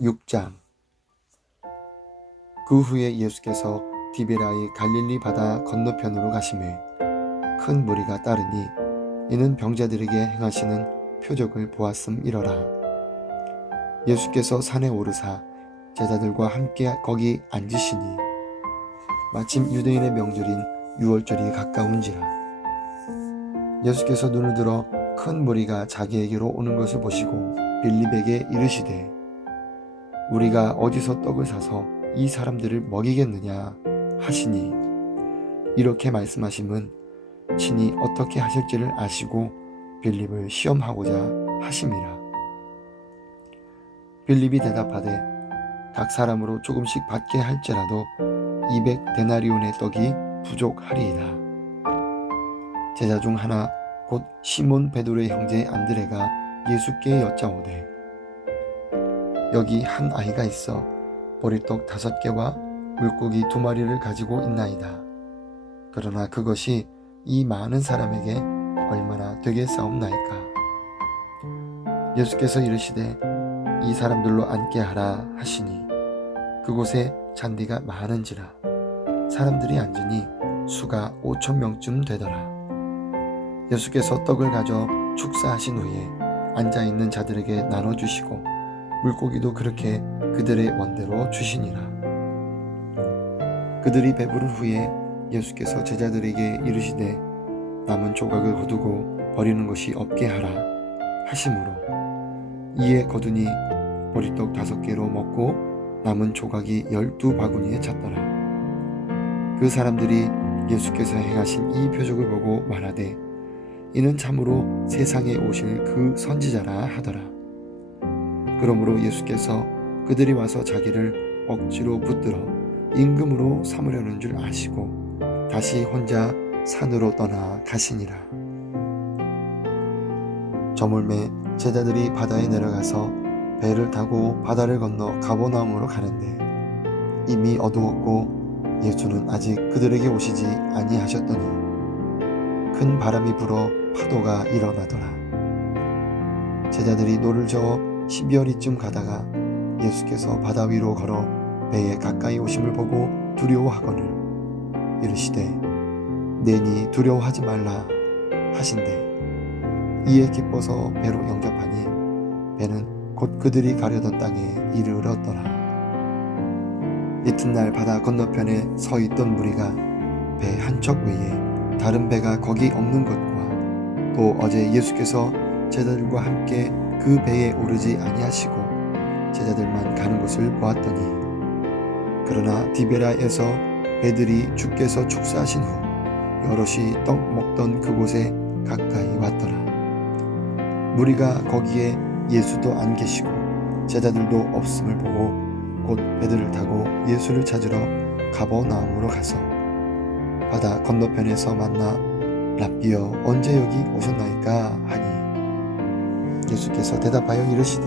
6장. 그 후에 예수께서 디베라의 갈릴리 바다 건너편으로 가심에 큰 무리가 따르니 이는 병자들에게 행하시는 표적을 보았음이러라. 예수께서 산에 오르사 제자들과 함께 거기 앉으시니 마침 유대인의 명절인 유월절이 가까운지라. 예수께서 눈을 들어 큰 무리가 자기에게로 오는 것을 보시고 빌립에게 이르시되 우리가 어디서 떡을 사서 이 사람들을 먹이겠느냐 하시니. 이렇게 말씀하심은 친히 어떻게 하실지를 아시고 빌립을 시험하고자 하심이라 빌립이 대답하되 각 사람으로 조금씩 받게 할지라도 200 데나리온의 떡이 부족하리이다. 제자 중 하나 곧 시몬 베드로의 형제 안드레가 예수께 여짜오되 여기 한 아이가 있어 보리떡 다섯 개와 물고기 두 마리를 가지고 있나이다. 그러나 그것이 이 많은 사람에게 얼마나 되겠사옵나이까. 예수께서 이르시되 이 사람들로 앉게 하라 하시니 그곳에 잔디가 많은지라 사람들이 앉으니 수가 오천 명쯤 되더라. 예수께서 떡을 가져 축사하신 후에 앉아 있는 자들에게 나눠 주시고 물고기도 그렇게 그들의 원대로 주시니라. 그들이 배부른 후에 예수께서 제자들에게 이르시되 남은 조각을 거두고 버리는 것이 없게 하라 하심으로 이에 거두니 보리떡 다섯 개로 먹고 남은 조각이 열두 바구니에 찼더라. 그 사람들이 예수께서 행하신 이 표적을 보고 말하되 이는 참으로 세상에 오실 그 선지자라 하더라. 그러므로 예수께서 그들이 와서 자기를 억지로 붙들어 임금으로 삼으려는 줄 아시고 다시 혼자 산으로 떠나 가시니라. 저물매 제자들이 바다에 내려가서 배를 타고 바다를 건너 가보나움으로 가는데 이미 어두웠고 예수는 아직 그들에게 오시지 아니하셨더니 큰 바람이 불어 파도가 일어나더라. 제자들이 노를 저어 12월이쯤 가다가 예수께서 바다 위로 걸어 배에 가까이 오심을 보고 두려워하거늘 이르시되 내니 두려워하지 말라 하신대. 이에 기뻐서 배로 영접하니 배는 곧 그들이 가려던 땅에 이르렀더라. 이튿날 바다 건너편에 서 있던 무리가 배 한 척 외에 다른 배가 거기 없는 것과 또 어제 예수께서 제자들과 함께 그 배에 오르지 아니하시고 제자들만 가는 것을 보았더니 그러나 디베라에서 배들이 주께서 축사하신 후 여럿이 떡 먹던 그곳에 가까이 왔더라. 무리가 거기에 예수도 안 계시고 제자들도 없음을 보고 곧 배들을 타고 예수를 찾으러 가버나움으로 가서 바다 건너편에서 만나 랍비여 언제 여기 오셨나이까? 하니 예수께서 대답하여 이르시되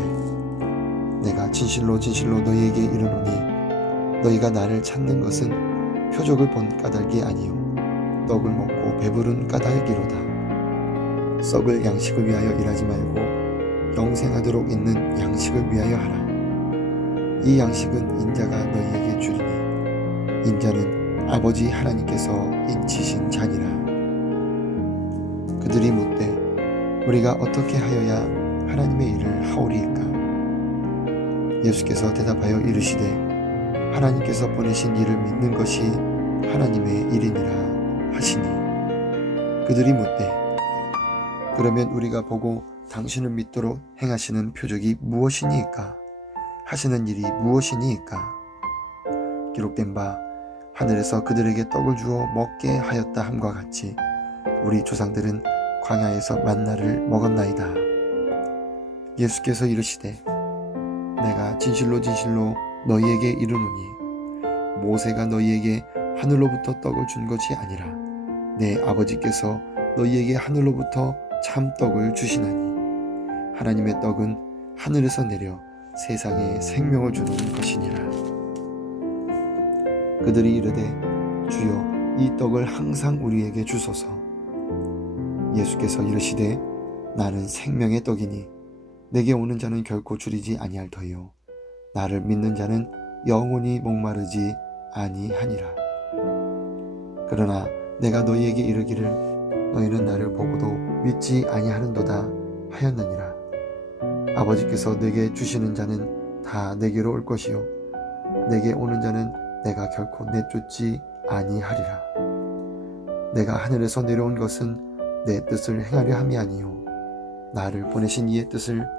내가 진실로 진실로 너희에게 이르노니 너희가 나를 찾는 것은 표적을 본 까닭이 아니요 떡을 먹고 배부른 까닭이로다. 썩을 양식을 위하여 일하지 말고 영생하도록 있는 양식을 위하여 하라. 이 양식은 인자가 너희에게 주리니 인자는 아버지 하나님께서 인치신 자니라. 그들이 묻되 우리가 어떻게 하여야 하나님의 일을 하오리이까? 예수께서 대답하여 이르시되 하나님께서 보내신 일을 믿는 것이 하나님의 일이니라 하시니. 그들이 묻되 그러면 우리가 보고 당신을 믿도록 행하시는 표적이 무엇이니까? 하시는 일이 무엇이니까? 기록된 바 하늘에서 그들에게 떡을 주어 먹게 하였다 함과 같이 우리 조상들은 광야에서 만나를 먹었나이다 예수께서 이르시되 내가 진실로 진실로 너희에게 이르노니 모세가 너희에게 하늘로부터 떡을 준 것이 아니라 내 아버지께서 너희에게 하늘로부터 참 떡을 주시나니 하나님의 떡은 하늘에서 내려 세상에 생명을 주는 것이니라. 그들이 이르되 주여 이 떡을 항상 우리에게 주소서. 예수께서 이르시되 나는 생명의 떡이니 내게 오는 자는 결코 줄이지 아니할 터이요 나를 믿는 자는 영원히 목마르지 아니하니라. 그러나 내가 너희에게 이르기를 너희는 나를 보고도 믿지 아니하는도다 하였느니라. 아버지께서 내게 주시는 자는 다 내게로 올 것이요 내게 오는 자는 내가 결코 내쫓지 아니하리라. 내가 하늘에서 내려온 것은 내 뜻을 행하려 함이 아니요 나를 보내신 이의 뜻을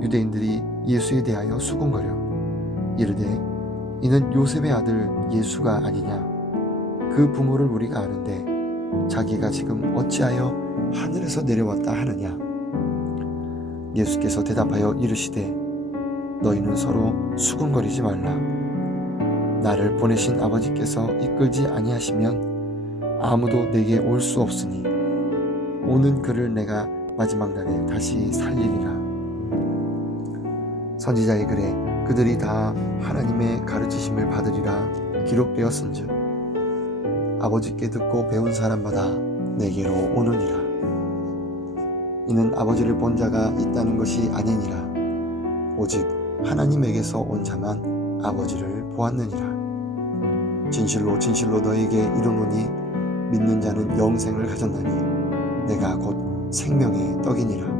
유대인들이 예수에 대하여 수군거려 이르되 이는 요셉의 아들 예수가 아니냐? 그 부모를 우리가 아는데 자기가 지금 어찌하여 하늘에서 내려왔다 하느냐? 예수께서 대답하여 이르시되 너희는 서로 수군거리지 말라. 나를 보내신 아버지께서 이끌지 아니하시면 아무도 내게 올 수 없으니 오는 그를 내가 마지막 날에 다시 살리리라 선지자의 글에 그들이 다 하나님의 가르치심을 받으리라 기록되었은즉 아버지께 듣고 배운 사람마다 내게로 오느니라. 이는 아버지를 본 자가 있다는 것이 아니니라. 오직 하나님에게서 온 자만 아버지를 보았느니라. 진실로 진실로 너에게 이르노니 믿는 자는 영생을 가졌나니 내가 곧 생명의 떡이니라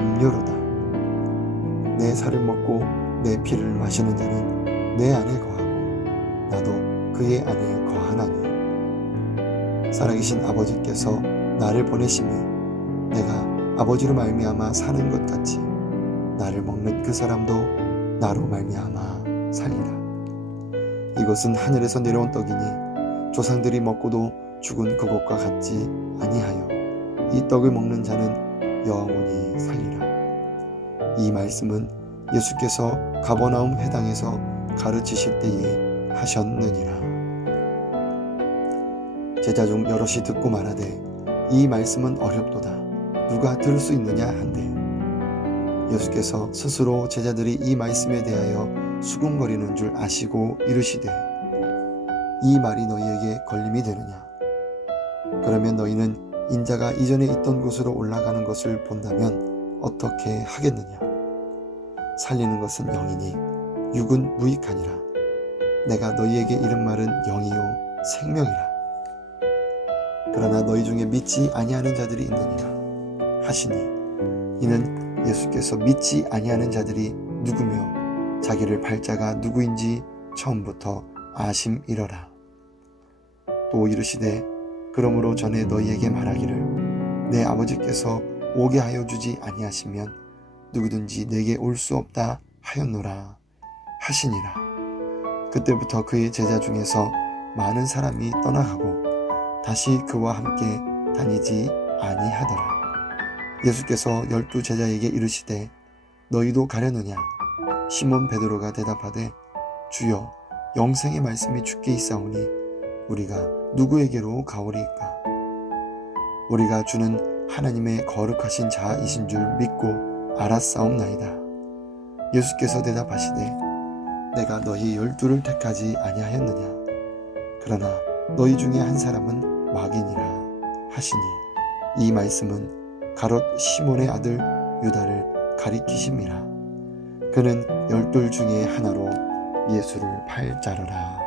음료로다. 내 살을 먹고 내 피를 마시는 자는 내 안에 거하고 나도 그의 안에 거하나니. 살아계신 아버지께서 나를 보내심이 내가 아버지로 말미암아 사는 것 같이 나를 먹는 그 사람도 나로 말미암아 살리라. 이것은 하늘에서 내려온 떡이니 조상들이 먹고도 죽은 그것과 같지 아니하여 이 떡을 먹는 자는 영원히 살리라. 이 말씀은 예수께서 가버나움 회당에서 가르치실 때에 하셨느니라. 제자 중 여럿이 듣고 말하되 이 말씀은 어렵도다. 누가 들을 수 있느냐? 한대. 예수께서 스스로 제자들이 이 말씀에 대하여 수군거리는 줄 아시고 이르시되 이 말이 너희에게 걸림이 되느냐? 그러면 너희는 인자가 이전에 있던 곳으로 올라가는 것을 본다면 어떻게 하겠느냐? 살리는 것은 영이니 육은 무익하니라. 내가 너희에게 이른 말은 영이요 생명이라. 그러나 너희 중에 믿지 아니하는 자들이 있느니라. 하시니 이는 예수께서 믿지 아니하는 자들이 누구며 자기를 팔자가 누구인지 처음부터 아심이러라. 또 이르시되 그러므로 전에 너희에게 말하기를 내 아버지께서 오게 하여 주지 아니하시면 누구든지 내게 올 수 없다 하였노라 하시니라 그때부터 그의 제자 중에서 많은 사람이 떠나가고 다시 그와 함께 다니지 아니하더라. 예수께서 열두 제자에게 이르시되 너희도 가려느냐? 시몬 베드로가 대답하되 주여 영생의 말씀이 주께 있사오니 우리가 누구에게로 가오리이까? 우리가 주는 하나님의 거룩하신 자이신 줄 믿고 알았사옵나이다. 예수께서 대답하시되 내가 너희 열두를 택하지 아니하였느냐 그러나 너희 중에 한 사람은 왕이니라 하시니 이 말씀은 가롯 시몬의 아들 유다를 가리키심이라 그는 열둘 중에 하나로 예수를 팔자르라